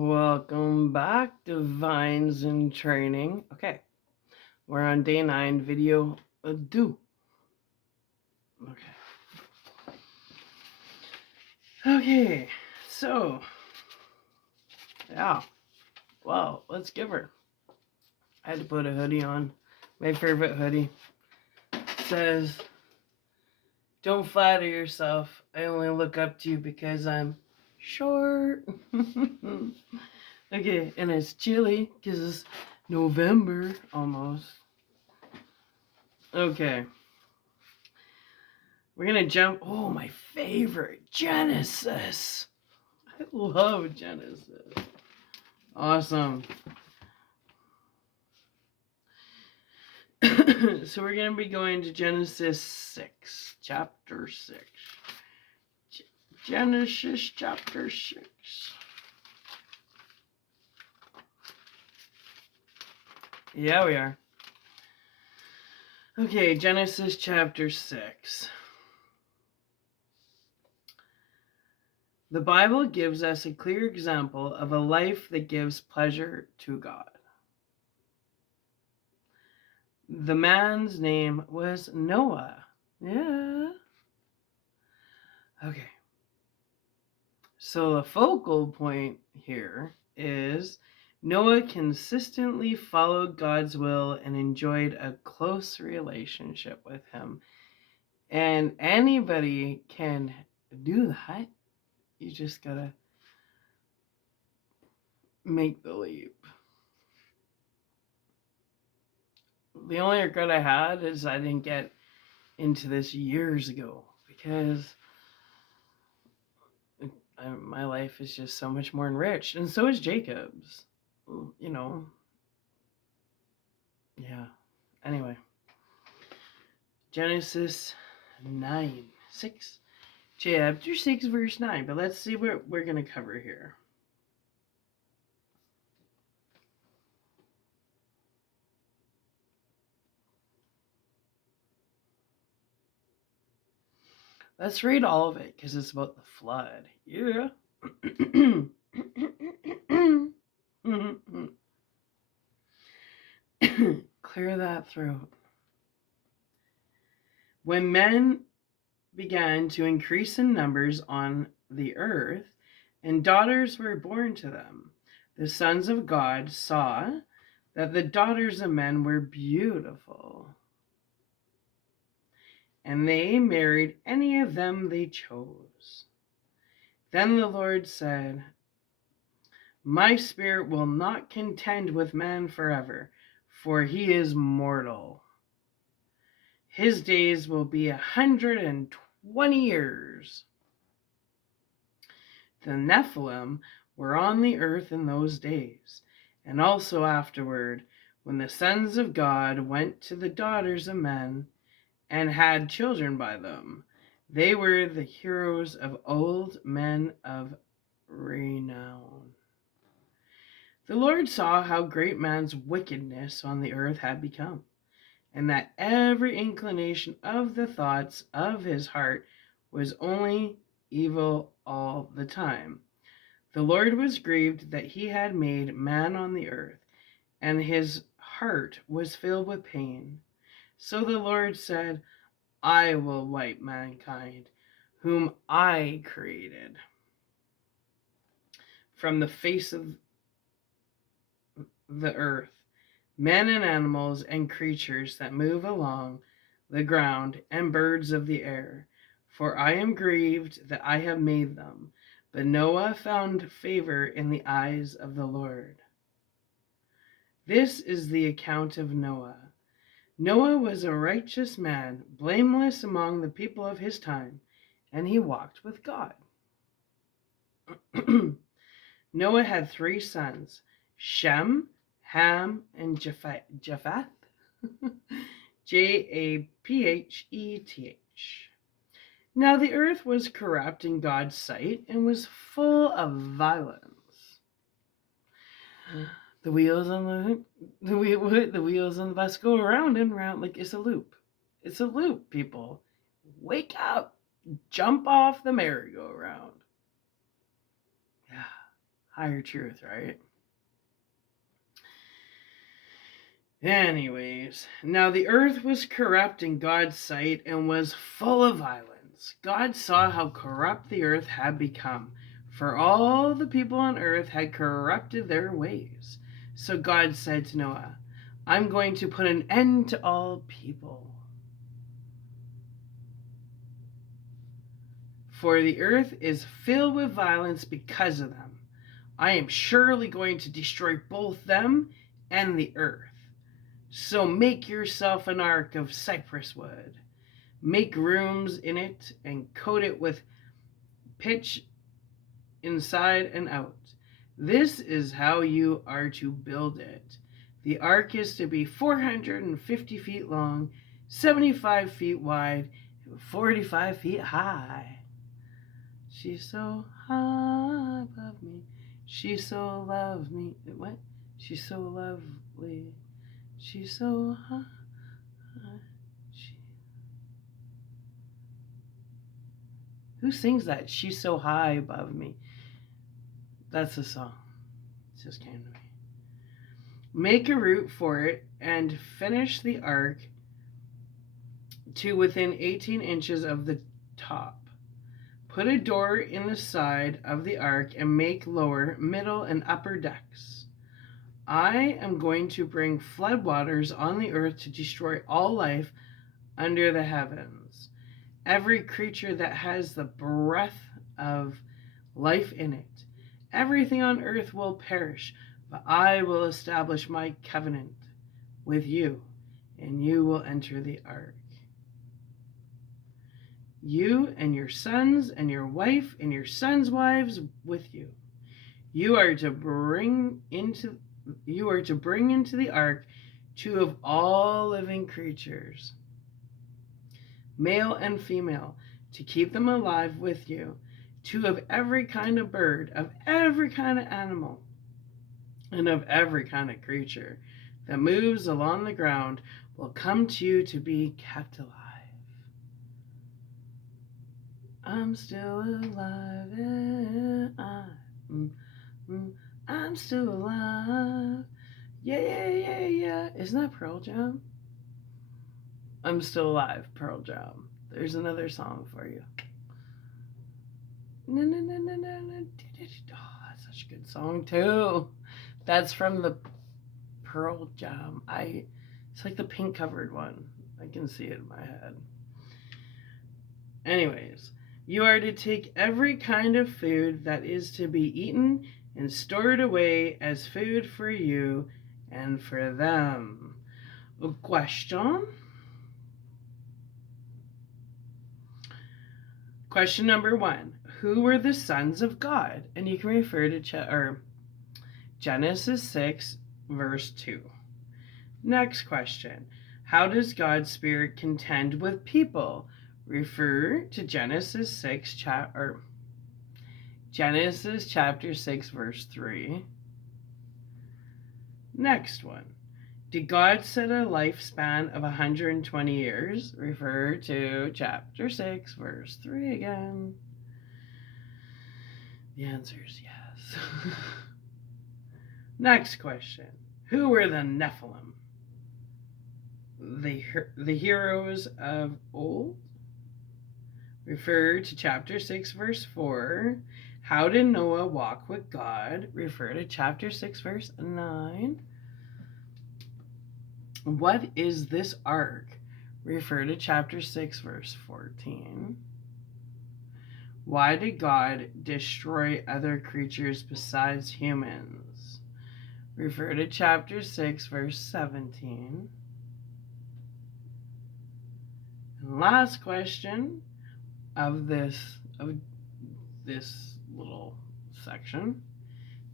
Welcome back to Vines in Training. Okay, we're on day 9, video do. Okay, so, yeah, well, let's give her. I had to put a hoodie on. My favorite hoodie. It says, "Don't flatter yourself. I only look up to you because I'm short." Okay, and it's chilly because it's November almost. Okay. We're gonna jump. Oh, my favorite, Genesis. I love Genesis. Awesome. So we're gonna be going to Genesis 6, chapter 6. Genesis chapter 6. Yeah, we are. Okay, Genesis chapter 6. The Bible gives us a clear example of a life that gives pleasure to God. The man's name was Noah. Yeah. Okay. So the focal point here is Noah consistently followed God's will and enjoyed a close relationship with him. And anybody can do that. You just gotta make the leap. The only regret I had is I didn't get into this years ago because my life is just so much more enriched, and so is Jacob's. You know. Yeah. Anyway. Genesis 6, chapter 6, verse 9. But let's see what we're going to cover here. Let's read all of it because it's about the flood. Yeah. Clear that throat. When men began to increase in numbers on the earth, and daughters were born to them, the sons of God saw that the daughters of men were beautiful, and they married any of them they chose. Then the Lord said, "My spirit will not contend with man forever, for he is mortal. His days will be 120 years. The Nephilim were on the earth in those days, and also afterward, when the sons of God went to the daughters of men and had children by them. They were the heroes of old, men of renown. The Lord saw how great man's wickedness on the earth had become, and that every inclination of the thoughts of his heart was only evil all the time. The Lord was grieved that he had made man on the earth, and his heart was filled with pain. So the Lord said, I will wipe mankind, whom I created, from the face of the earth, men and animals and creatures that move along the ground, and birds of the air. For I am grieved that I have made them. But Noah found favor in the eyes of the Lord. This is the account of Noah. Noah was a righteous man, blameless among the people of his time, and he walked with God. Noah had 3 sons, Shem, Ham, and Japheth. Japheth. Now the earth was corrupt in God's sight and was full of violence. The wheels on the wheels on the bus go around and round like it's a loop. It's a loop, people. Wake up. Jump off the merry-go-round. Yeah. higher truth, right? Anyways, now the earth was corrupt in God's sight and was full of violence. God saw how corrupt the earth had become, for all the people on earth had corrupted their ways. So God said to Noah, I'm going to put an end to all people, for the earth is filled with violence because of them. I am surely going to destroy both them and the earth. So make yourself an ark of cypress wood. Make rooms in it and coat it with pitch inside and out. This is how you are to build it. The ark is to be 450 feet long, 75 feet wide, and 45 feet high. She's so high above me. She so loves me. What? She's so lovely. She's so high. Who sings that? She's so high above me. That's the song. It just came to me. Make a route for it and finish the ark to within 18 inches of the top. Put a door in the side of the ark and make lower, middle, and upper decks. I am going to bring floodwaters on the earth to destroy all life under the heavens. Every creature that has the breath of life in it. Everything on earth will perish, but I will establish my covenant with you, and you will enter the ark. You and your sons and your wife and your sons' wives with you. You are to bring into the ark 2 of all living creatures, male and female, to keep them alive with you. 2 of every kind of bird, of every kind of animal, and of every kind of creature that moves along the ground will come to you to be kept alive. I'm still alive, I'm still alive. Yeah. Isn't that Pearl Jam? I'm Still Alive, Pearl Jam. There's another song for you. Oh, that's such a good song too. That's from the Pearl Jam. It's like the pink covered one. I can see it in my head. Anyways, you are to take every kind of food that is to be eaten and store it away as food for you and for them. A question? Question number 1. Who were the sons of God? And you can refer to Genesis 6, verse 2. Next question. How does God's Spirit contend with people? Refer to Genesis chapter 6, verse 3. Next one. Did God set a lifespan of 120 years? Refer to chapter 6, verse 3 again. The answer is yes. Next question. Who were the Nephilim? The heroes of old? Refer to chapter 6, verse 4. How did Noah walk with God? Refer to chapter 6, verse 9. What is this ark? Refer to chapter 6, verse 14. Why did God destroy other creatures besides humans? Refer to chapter 6, verse 17. And last question of this little section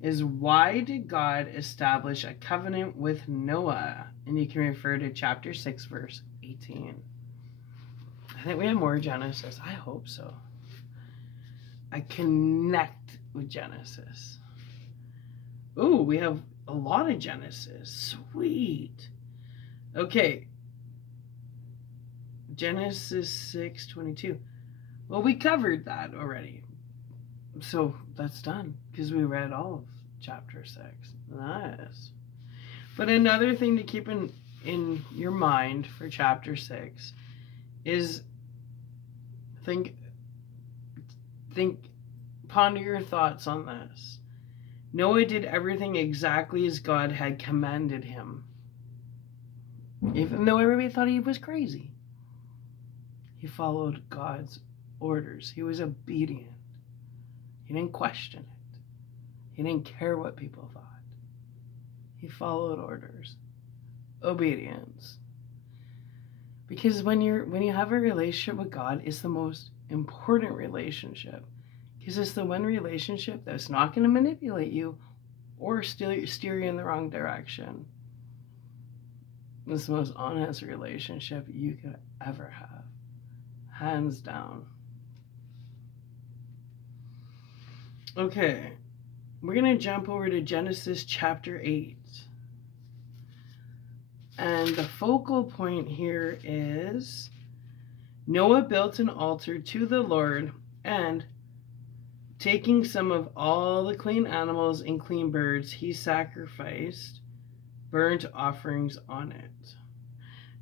is, why did God establish a covenant with Noah? And you can refer to chapter 6, verse 18. I think we have more Genesis. I hope so. I connect with Genesis. Ooh, we have a lot of Genesis. Sweet. Okay. Genesis 6:22. Well, we covered that already. So that's done because we read all of chapter 6. Nice. But another thing to keep in your mind for chapter 6 is think ponder your thoughts on this. Noah did everything exactly as God had commanded him. Even though everybody thought he was crazy, he followed God's orders. He was obedient. He didn't question it. He didn't care what people thought. He followed orders. Obedience. Because when you have a relationship with God, it's the most important relationship. Because it's the one relationship that's not going to manipulate you or steer you in the wrong direction. It's the most honest relationship you could ever have. Hands down. Okay, we're going to jump over to Genesis chapter 8. And the focal point here is Noah built an altar to the Lord, and taking some of all the clean animals and clean birds, he sacrificed burnt offerings on it.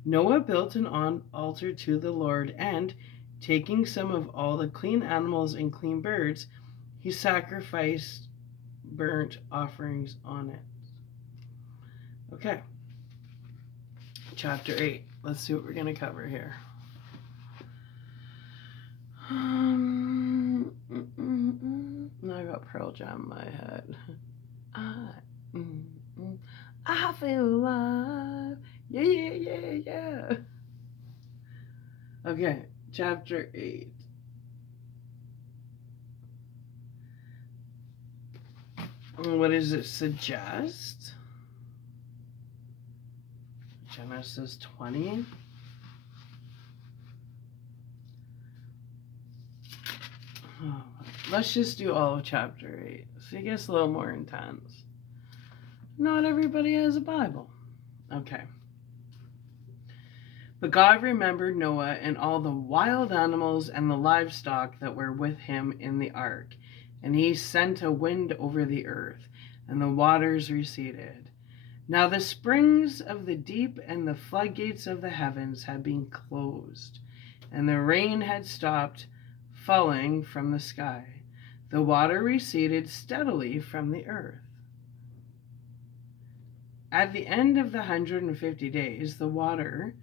Noah built an altar to the Lord, and taking some of all the clean animals and clean birds, he sacrificed burnt offerings on it. Okay. Chapter 8. Let's see what we're going to cover here. Now I got Pearl Jam in my head. I feel alive. Yeah. Okay, chapter 8. What does it suggest? Genesis 20. Let's just do all of chapter 8. So it gets a little more intense. Not everybody has a Bible. Okay. But God remembered Noah and all the wild animals and the livestock that were with him in the ark. And he sent a wind over the earth, and the waters receded. Now the springs of the deep and the floodgates of the heavens had been closed, and the rain had stopped falling from the sky. The water receded steadily from the earth. At the end of the 150 days, the water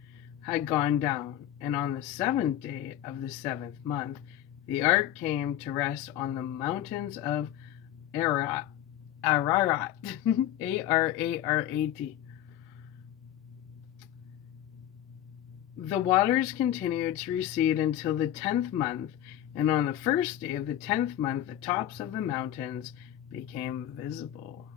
had gone down, and on the 7th day of the 7th month, the ark came to rest on the mountains of Ararat. A-R-A-R-A-T. The waters continued to recede until the 10th month, and on the 1st day of the 10th month, the tops of the mountains became visible.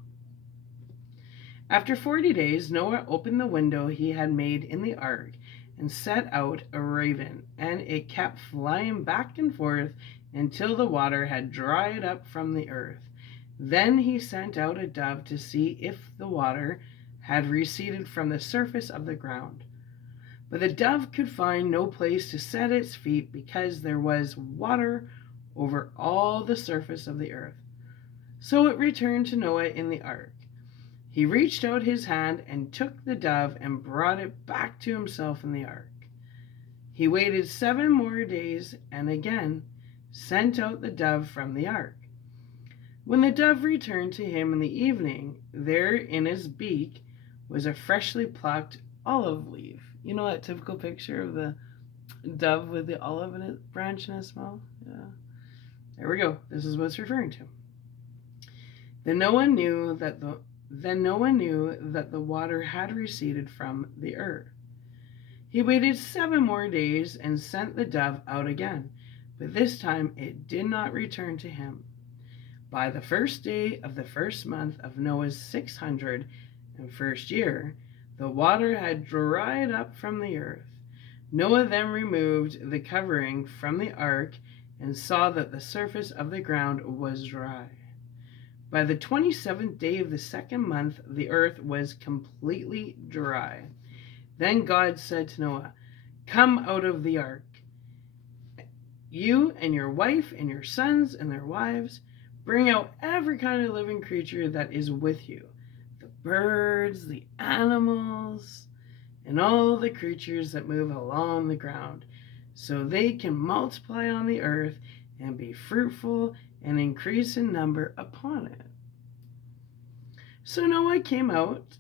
After 40 days, Noah opened the window he had made in the ark and set out a raven, and it kept flying back and forth until the water had dried up from the earth. Then he sent out a dove to see if the water had receded from the surface of the ground. But the dove could find no place to set its feet because there was water over all the surface of the earth. So it returned to Noah in the ark. He reached out his hand and took the dove and brought it back to himself in the ark. He waited 7 more days and again sent out the dove from the ark. When the dove returned to him in the evening, there in his beak was a freshly plucked olive leaf. You know that typical picture of the dove with the olive in its branch in its mouth? Yeah. There we go. This is what it's referring to. Then Noah knew that the water had receded from the earth. He waited 7 more days and sent the dove out again, but this time it did not return to him. By the 1st day of the 1st month of Noah's 601st year, the water had dried up from the earth. Noah then removed the covering from the ark and saw that the surface of the ground was dry. By the 27th day of the 2nd month, the earth was completely dry. Then God said to Noah, "Come out of the ark, You and your wife and your sons and their wives, bring out every kind of living creature that is with you, the birds, the animals, and all the creatures that move along the ground, so they can multiply on the earth and be fruitful and increase in number upon it. So Noah came out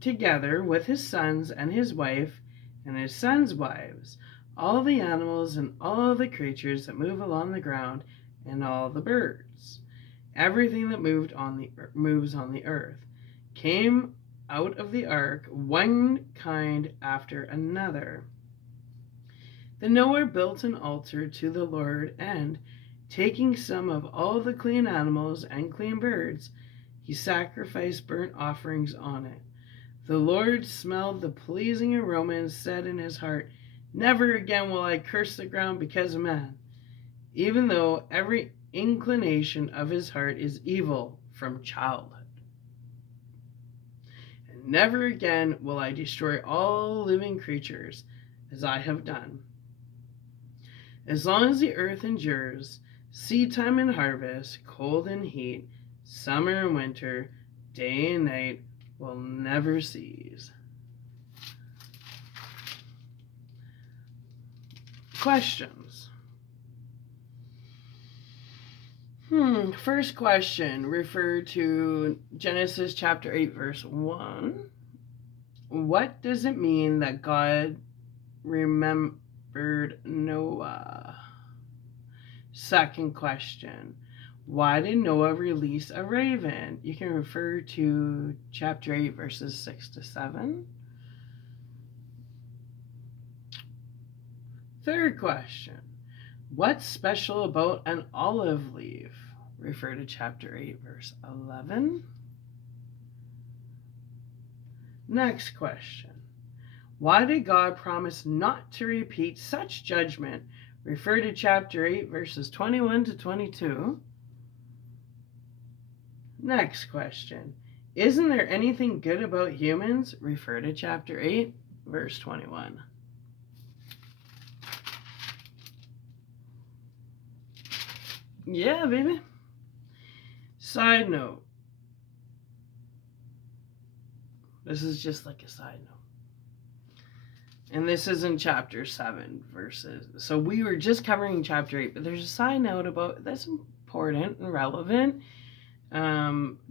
together with his sons and his wife and his sons' wives, all the animals and all the creatures that move along the ground, and all the birds. Everything that moves on the earth came out of the ark, one kind after another. Then Noah built an altar to the Lord, and taking some of all the clean animals and clean birds, he sacrificed burnt offerings on it. The Lord smelled the pleasing aroma and said in his heart, "Never again will I curse the ground because of man, even though every inclination of his heart is evil from childhood. And never again will I destroy all living creatures as I have done. As long as the earth endures, seed time and harvest, cold and heat, summer and winter, day and night will never cease." Questions. First question, refer to Genesis chapter 8, verse 1. What does it mean that God remembered Noah? Second question, why did Noah release a raven? You can refer to chapter 8, verses 6 to 7. Third question, what's special about an olive leaf? Refer to chapter 8, verse 11. Next question, why did God promise not to repeat such judgment? Refer to chapter 8, verses 21 to 22. Next question, isn't there anything good about humans? Refer to chapter 8, verse 21. Yeah, baby. Side note. This is just like a side note. And this is in chapter 7 verses. So we were just covering chapter 8, but there's a side note about that's important and relevant.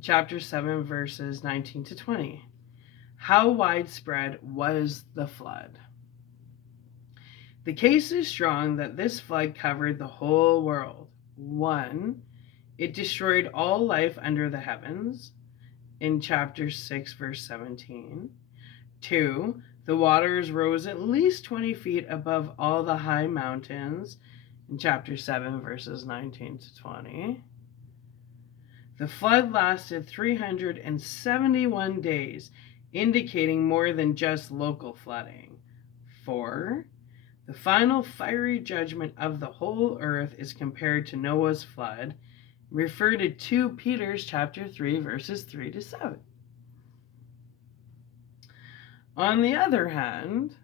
Chapter 7 verses 19 to 20. How widespread was the flood? The case is strong that this flood covered the whole world. 1. It destroyed all life under the heavens in chapter 6, verse 17. 2. The waters rose at least 20 feet above all the high mountains in chapter 7, verses 19 to 20. The flood lasted 371 days, indicating more than just local flooding. 4. The final fiery judgment of the whole earth is compared to Noah's flood. Refer to 2 Peter chapter 3, verses 3 to 7. On the other hand,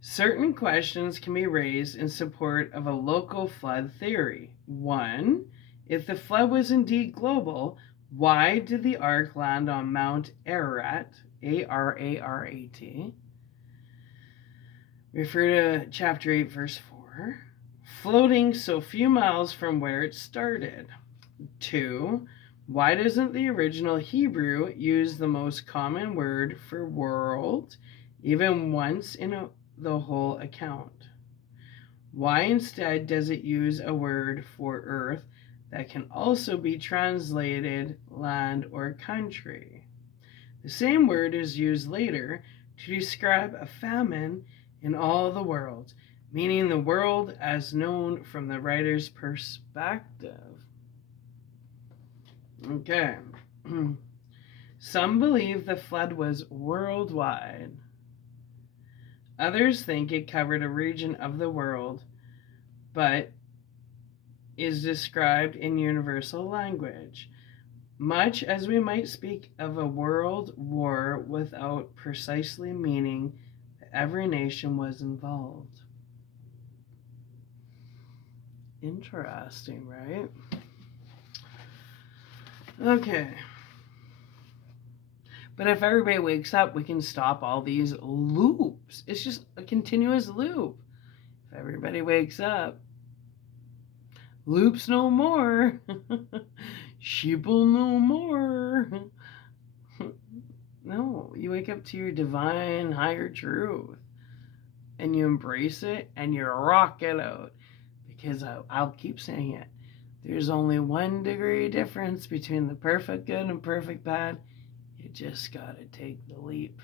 certain questions can be raised in support of a local flood theory. 1. If the flood was indeed global, why did the ark land on Mount Ararat, A-R-A-R-A-T? Refer to chapter 8, verse 4. Floating so few miles from where it started. 2. Why doesn't the original Hebrew use the most common word for world even once in the whole account? Why instead does it use a word for earth that can also be translated land or country? The same word is used later to describe a famine in all the world, meaning the world as known from the writer's perspective. Okay. Some believe the flood was worldwide. Others think it covered a region of the world, but is described in universal language, much as we might speak of a world war without precisely meaning that every nation was involved. Interesting, right? Okay. But if everybody wakes up, we can stop all these loops. It's just a continuous loop. If everybody wakes up, loops no more. Sheeple no more. No, you wake up to your divine higher truth and you embrace it and you rock it out. Because I'll keep saying it. There's only 1 degree difference between the perfect good and perfect bad. You just gotta take the leap.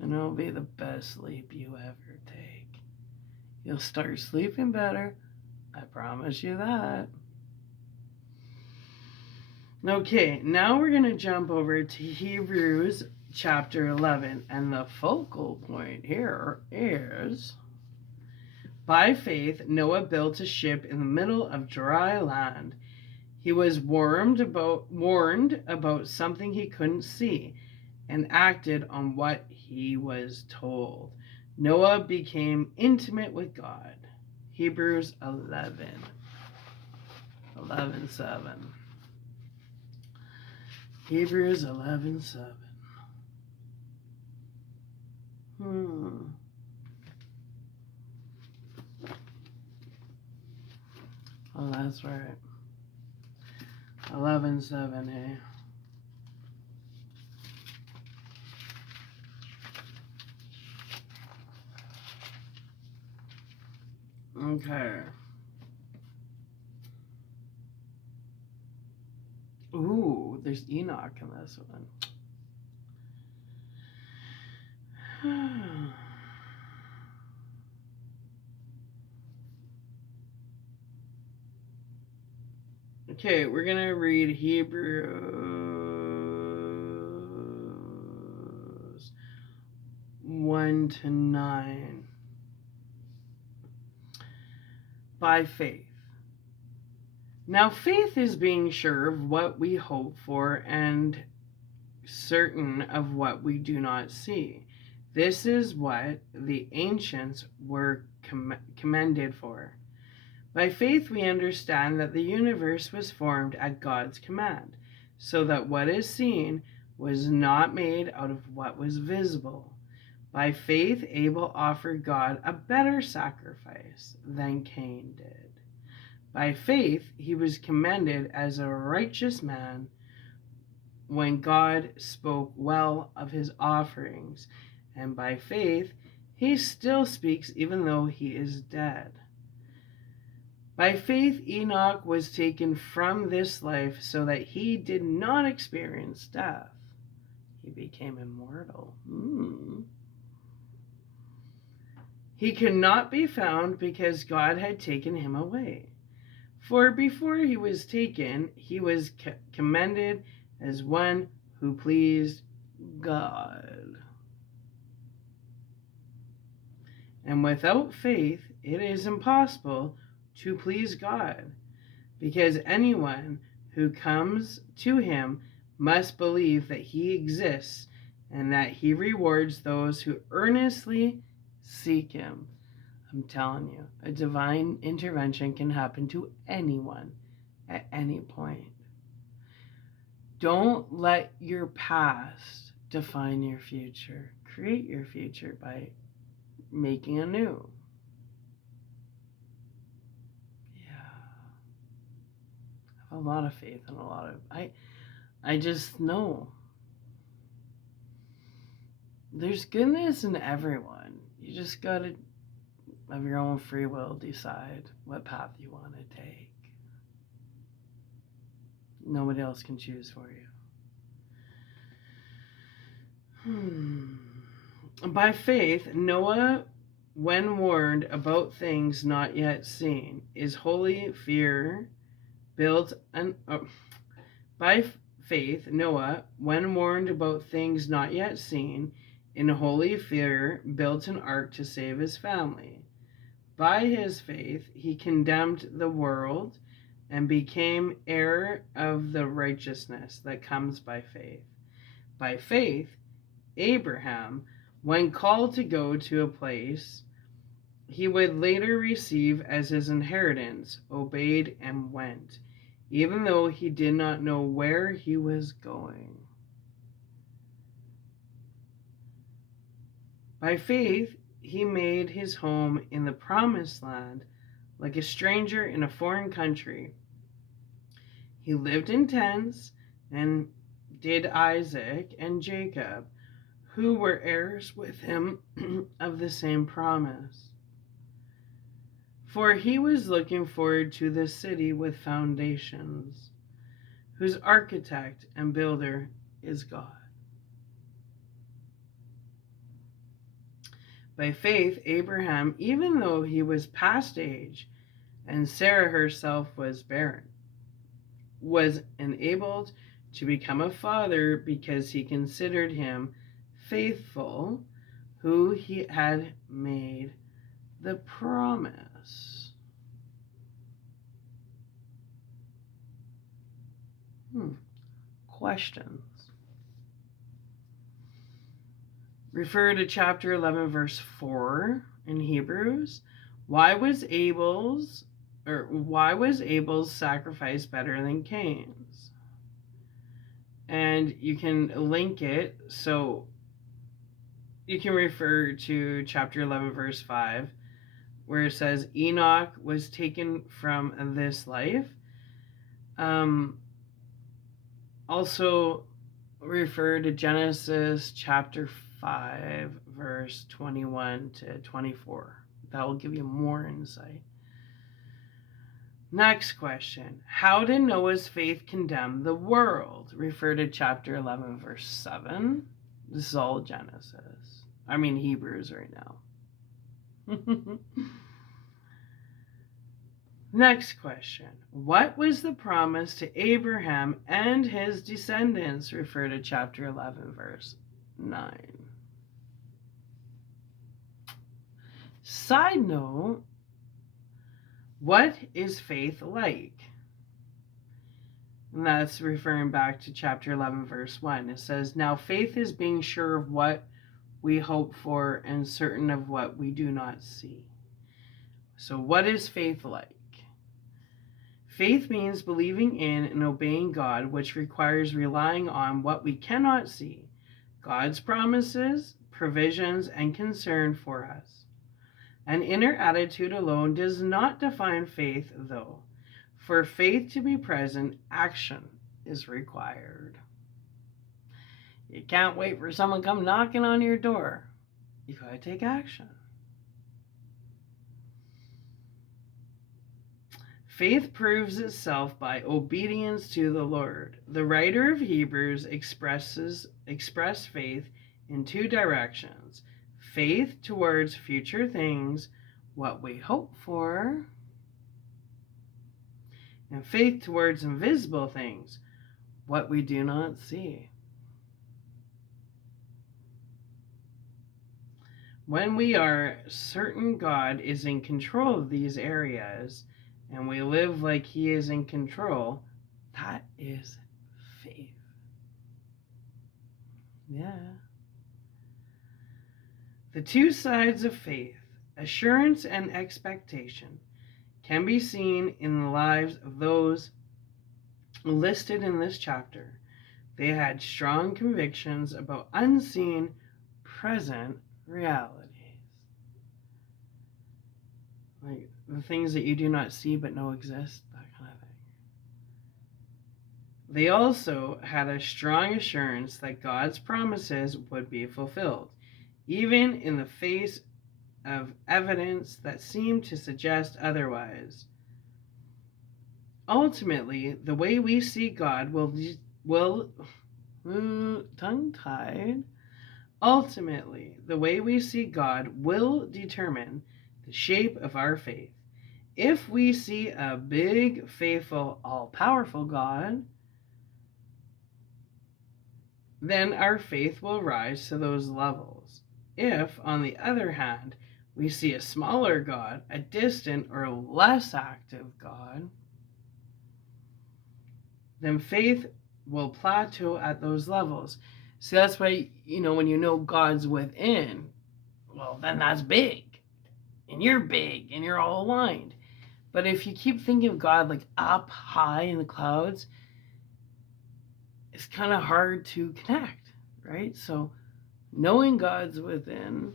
And it'll be the best leap you ever take. You'll start sleeping better. I promise you that. Okay, now we're going to jump over to Hebrews chapter 11. And the focal point here is, by faith, Noah built a ship in the middle of dry land. He was warned about something he couldn't see and acted on what he was told. Noah became intimate with God. Hebrews 11:7. Hebrews 11:7. Oh, that's right. 11:7, hey. Okay. Ooh, there's Enoch in this one. Okay, we're going to read Hebrews 1-9. By faith. Now, faith is being sure of what we hope for and certain of what we do not see. This is what the ancients were commended for. By faith, we understand that the universe was formed at God's command, so that what is seen was not made out of what was visible. By faith, Abel offered God a better sacrifice than Cain did. By faith, he was commended as a righteous man when God spoke well of his offerings. And by faith, he still speaks even though he is dead. By faith, Enoch was taken from this life so that he did not experience death. He became immortal. He could not be found because God had taken him away. For before he was taken, he was commended as one who pleased God. And without faith, it is impossible to please God, because anyone who comes to him must believe that he exists and that he rewards those who earnestly seek him. I'm telling you, a divine intervention can happen to anyone at any point. Don't let your past define your future. Create your future by making anew. A lot of faith and a lot of I just know there's goodness in everyone. You just gotta of your own free will decide what path you want to take. Nobody else can choose for you. By faith, Noah, when warned about things not yet seen, is holy fear built an. By faith, Noah, when warned about things not yet seen, in holy fear built an ark to save his family. By his faith, he condemned the world and became heir of the righteousness that comes by faith. By faith, Abraham, when called to go to a place he would later receive as his inheritance, obeyed and went, even though he did not know where he was going. By faith, he made his home in the promised land like a stranger in a foreign country. He lived in tents, and did Isaac and Jacob, who were heirs with him of the same promise. For he was looking forward to the city with foundations, whose architect and builder is God. By faith, Abraham, even though he was past age, and Sarah herself was barren, was enabled to become a father because he considered him faithful who he had made the promise. Questions. Refer to chapter 11, verse 4 in Hebrews. Why was Abel's sacrifice better than Cain's? And you can link it, so you can refer to chapter 11, verse 5, where it says Enoch was taken from this life. Also refer to Genesis chapter 5, verse 21 to 24. That will give you more insight. Next question. How did Noah's faith condemn the world? Refer to chapter 11, verse 7. This is all Hebrews right now. Next question. What was the promise to Abraham and his descendants? Refer to chapter 11, verse 9. Side note, what is faith like? And that's referring back to chapter 11, verse 1. It says, now faith is being sure of what we hope for and certain of what we do not see. So what is faith like? Faith means believing in and obeying God, which requires relying on what we cannot see, God's promises, provisions, and concern for us. An inner attitude alone does not define faith, though. For faith to be present, action is required. You can't wait for someone to come knocking on your door. You gotta take action. Faith proves itself by obedience to the Lord. The writer of Hebrews express faith in two directions. Faith towards future things, what we hope for, and faith towards invisible things, what we do not see. When we are certain God is in control of these areas, and we live like He is in control, that is faith. Yeah. The two sides of faith, assurance and expectation, can be seen in the lives of those listed in this chapter. They had strong convictions about unseen, present realities. Like the things that you do not see but know exist, that kind of thing. They also had a strong assurance that God's promises would be fulfilled, even in the face of evidence that seemed to suggest otherwise. Ultimately, the way we see God tongue-tied. Ultimately, the way we see God will determine the shape of our faith. If we see a big, faithful, all-powerful God, then our faith will rise to those levels. If, on the other hand, we see a smaller God, a distant or less active God, then faith will plateau at those levels. See, that's why, when you know God's within, well, then that's big. and you're big and you're all aligned. But if you keep thinking of God like up high in the clouds, it's kind of hard to connect, right? So knowing God's within,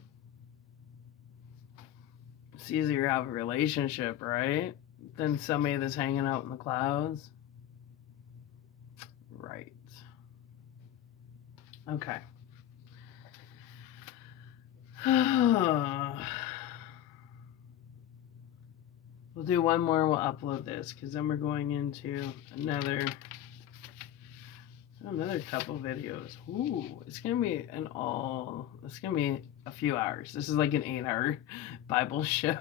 it's easier to have a relationship, right? Than somebody that's hanging out in the clouds. Right. Okay. We'll do one more and we'll upload this because then we're going into another couple videos. Ooh, it's gonna be a few hours. This is like an 8-hour Bible shift.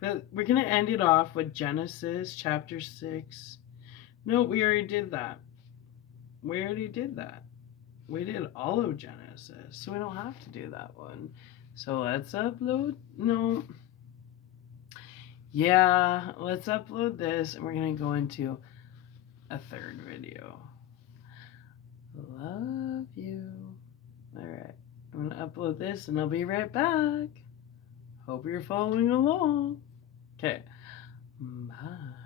But we're gonna end it off with Genesis chapter 6. No, we already did that. We did all of Genesis, so we don't have to do that one. So let's upload. No. Yeah, let's upload this and we're gonna go into a third video. Love you. Alright, I'm gonna upload this and I'll be right back. Hope you're following along. Okay, bye.